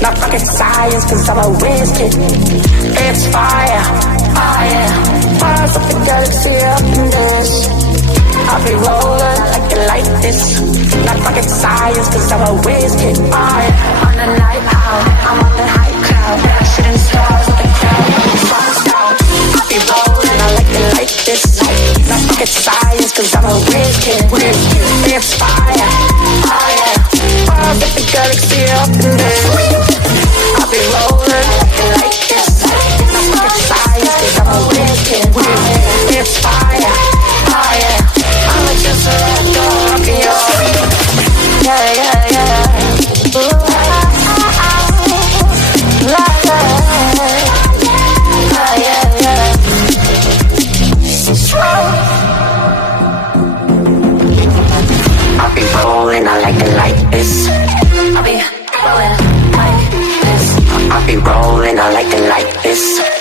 Not rocket science, cause I'm a whiz kid. It's fire, fire, fires of the galaxy up in this. I'll be rolling like you like this. Not rocket science, cause I'm a whiz kid. Fire, on the night out, I'm on the high cloud. Shooting stars with the crowd, I'm the sun's out. I'll be rolling, I like you like this. Not rocket science, cause I'm a whiz kid. It's fire, fire, fires of the galaxy up in this. I'll be rolling like this. Not rocket science, cause I'm a whiz kid. It's fire, fire. I'ma just let go of you. Yeah, yeah, yeah. Ooh, yeah, yeah. I'll be rolling, I like it like this. I'll be rolling like this. I'll be rolling, I like it like this.